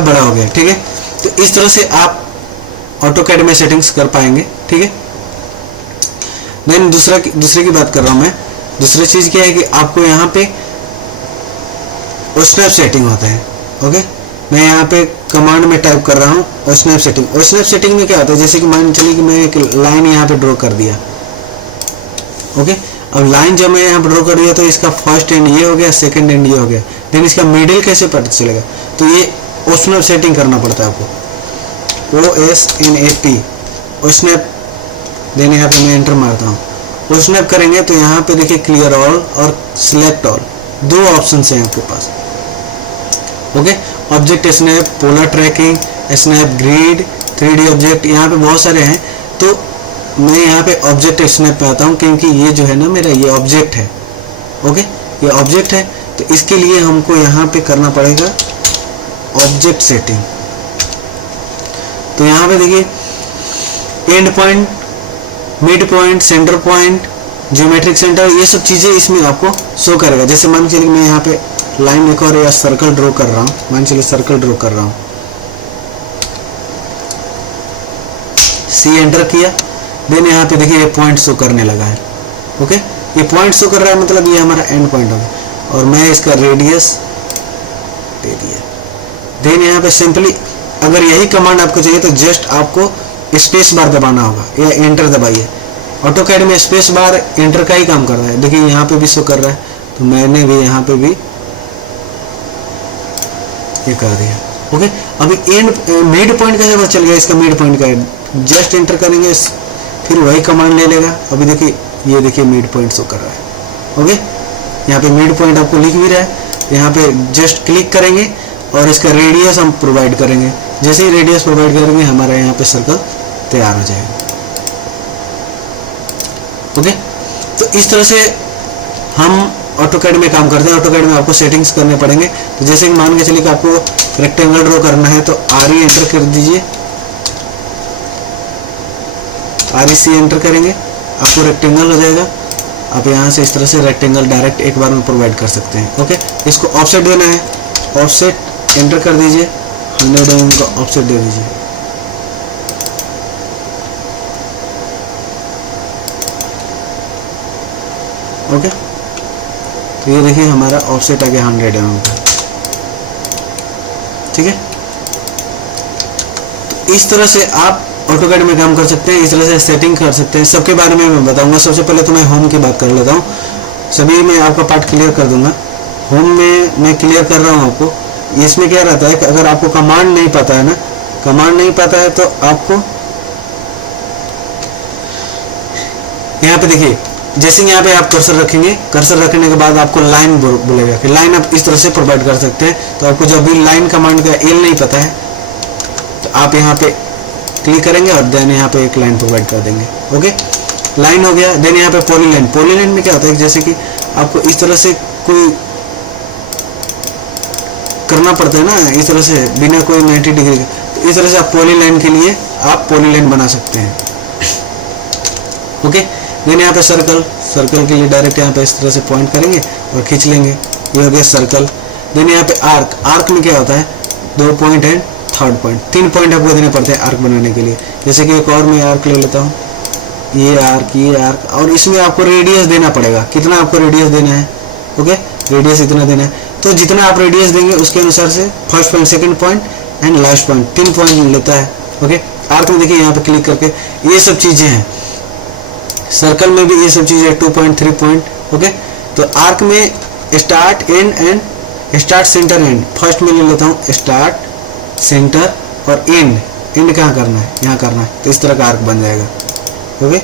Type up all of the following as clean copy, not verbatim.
बड़ा हो गया, ठीक है। तो इस तरह से आप ऑटोकैड में सेटिंग्स कर पाएंगे, ठीक है। देन दूसरे की बात कर रहा हूँ मैं। दूसरी चीज क्या है कि आपको यहाँ पे ओस्नैप सेटिंग होता है, ओके। मैं यहाँ पे कमांड में टाइप कर रहा हूँ ओस्नैप सेटिंग। ओस्नैप सेटिंग में क्या होता है, जैसे कि मान चलिए कि मैं एक लाइन यहाँ पे ड्रॉ कर दिया, ओके। अब लाइन जब मैं यहाँ पे ड्रॉ कर दिया तो इसका फर्स्ट एंड ये हो गया, सेकंड एंड ये हो गया, देन इसका मिडिल कैसे पता चलेगा, तो ये ओस्नैप सेटिंग करना पड़ता है आपको, OSNAP ओस्नैप। देन यहाँ पे मैं एंटर मारता हूँ, ओस्नैप करेंगे तो यहाँ पे देखिए क्लियर ऑल और सिलेक्ट ऑल, दो ऑप्शन हैं आपके पास, okay. Object snap, polar tracking, snap grid, 3D object, यहाँ पे बहुत सारे हैं। तो मैं यहाँ पे ऑब्जेक्ट स्नैप पे आता हूँ क्योंकि ये जो है ना मेरा ये ऑब्जेक्ट है, ओके, ये ऑब्जेक्ट है। तो इसके लिए हमको यहाँ पे करना पड़ेगा ऑब्जेक्ट सेटिंग। तो यहाँ पे देखिए and point, mid point, centre point, geometric centre, ये सब चीज़ें इसमें आपको शो करेगा। जैसे मान चलिए मैं यहाँ पे लाइन एक और या सर्कल ड्रॉ कर रहा हूँ, मान चलिए सर्कल ड्रॉ कर रहा हूँ, C एंटर किया, देन यहाँ पे देखिए ये पॉइंट शो करने लगा है, ओके। ये पॉइंट शो कर रहा है मतलब ये हमारा एंड पॉइंट होगा, और मैं इसका रेडियस दे दिया। देन यहाँ पे सिंपली अगर यही कमांड आपको चाहिए तो जस्ट आपको स्पेस बार दबाना होगा या एंटर दबाइए। ऑटोकैड में स्पेस बार एंटर का ही काम कर रहा है, देखिए यहाँ पे भी शो कर रहा है, तो मैंने भी यहाँ पे भी ये कर दिया, ओके। अभी एंड मिड पॉइंट कैसे पता चल गया, इसका मिड पॉइंट का है, जस्ट एंटर करेंगे फिर वही कमांड ले लेगा। अभी देखिए ये देखिए मिड पॉइंट शो कर रहा है, ओके। यहाँ पे मिड पॉइंट आपको लिख भी रहा है, यहाँ पे जस्ट क्लिक करेंगे और इसका रेडियस हम प्रोवाइड करेंगे। जैसे ही रेडियस प्रोवाइड करेंगे हमारा यहाँ पे सर्कल तैयार हो जाएगा, ओके। तो इस तरह से हम ऑटोकैड में काम करते हैं। ऑटोकैड में आपको सेटिंग्स करने पड़ेंगे। तो जैसे कि मान के चलिए कि आपको रेक्टेंगल ड्रॉ करना है तो RE एंटर कर दीजिए, REC एंटर करेंगे, आपको रेक्टेंगल हो जाएगा। आप यहाँ से इस तरह से रेक्टेंगल डायरेक्ट एक बार में प्रोवाइड कर सकते हैं, ओके। इसको ऑफसेट देना है, ऑफसेट एंटर कर दीजिए, 100 mm का ऑफसेट दे दीजिए, ओके। तो ये देखिए हमारा ऑफसेट आ गया 100 mm का, ठीक है। तो इस तरह से आप ऑटोकैड में काम कर सकते हैं, इस तरह से सेटिंग कर सकते हैं। सबके बारे में मैं बताऊंगा। सबसे पहले तो मैं होम की बात कर लेता हूँ, सभी मैं आपका पार्ट क्लियर कर दूंगा। होम में मैं क्लियर कर रहा हूँ आपको। इसमें क्या रहता है कि अगर आपको कमांड नहीं पता है ना, कमांड नहीं पता है तो आपको यहाँ पे देखिए, जैसे यहाँ पे आप कर्सर रखेंगे, कर्सर रखने के बाद आपको लाइन बोलेगा कि लाइन आप इस तरह से प्रोवाइड कर सकते हैं। तो आपको जब भी लाइन कमांड का L नहीं पता है तो आप यहाँ पे क्लिक करेंगे और देन यहाँ पे एक लाइन प्रोवाइड कर देंगे, ओके। लाइन हो गया। देन यहाँ पे पॉलीलाइन, पॉलीलाइन में क्या होता है, जैसे कि आपको इस तरह से कोई करना पड़ता है ना, इस तरह से बिना कोई 90 डिग्री का, तो इस तरह से आप पॉलीलाइन के लिए आप पॉलीलाइन बना सकते हैं, ओके। देन यहाँ पे सर्कल, सर्कल के लिए डायरेक्ट यहाँ पे इस तरह से पॉइंट करेंगे और खींच लेंगे, ये हो गया सर्कल। देन यहाँ पे आर्क, आर्क में क्या होता है, 2 point and 3rd point, 3 point आपको देने पड़ते हैं आर्क बनाने के लिए। जैसे कि एक और मैं आर्क ले लेता हूँ, ये आर्क, और इसमें आपको रेडियस देना पड़ेगा। कितना आपको रेडियस देना है, ओके, रेडियस इतना देना है। तो जितना आप रेडियस देंगे उसके अनुसार से first point, second point and last point 3 point लेता है, ओके। आर्क में देखिए यहाँ पे क्लिक करके ये सब चीजें हैं। सर्कल में भी ये सब चीजें 2 पॉइंट, 3 पॉइंट, ओके। तो आर्क में start, and start, centre, and. First में ले लेता हूँ स्टार्ट, सेंटर और एंड। एंड कहाँ करना है, यहाँ करना है, तो इस तरह का आर्क बन जाएगा, ओके।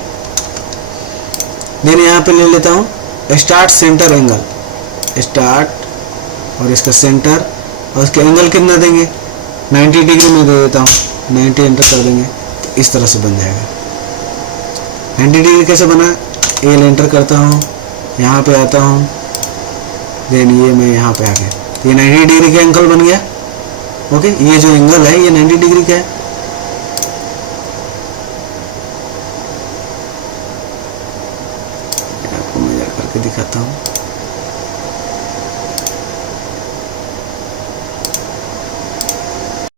देन यहाँ पे ले लेता हूँ स्टार्ट, सेंटर, एंगल, स्टार्ट और इसका सेंटर, और उसके एंगल कितना देंगे, 90 डिग्री में दे देता हूँ, 90 एंटर कर देंगे, तो इस तरह से बन जाएगा। 90 डिग्री कैसे बना, एल एंटर करता हूँ, यहाँ पे आता हूँ, देन ये मैं यहाँ पे आ गया, ये 90 डिग्री का एंगल बन गया, ओके। ये जो एंगल है ये 90 डिग्री का है। आपको मैं करके दिखाता हूँ,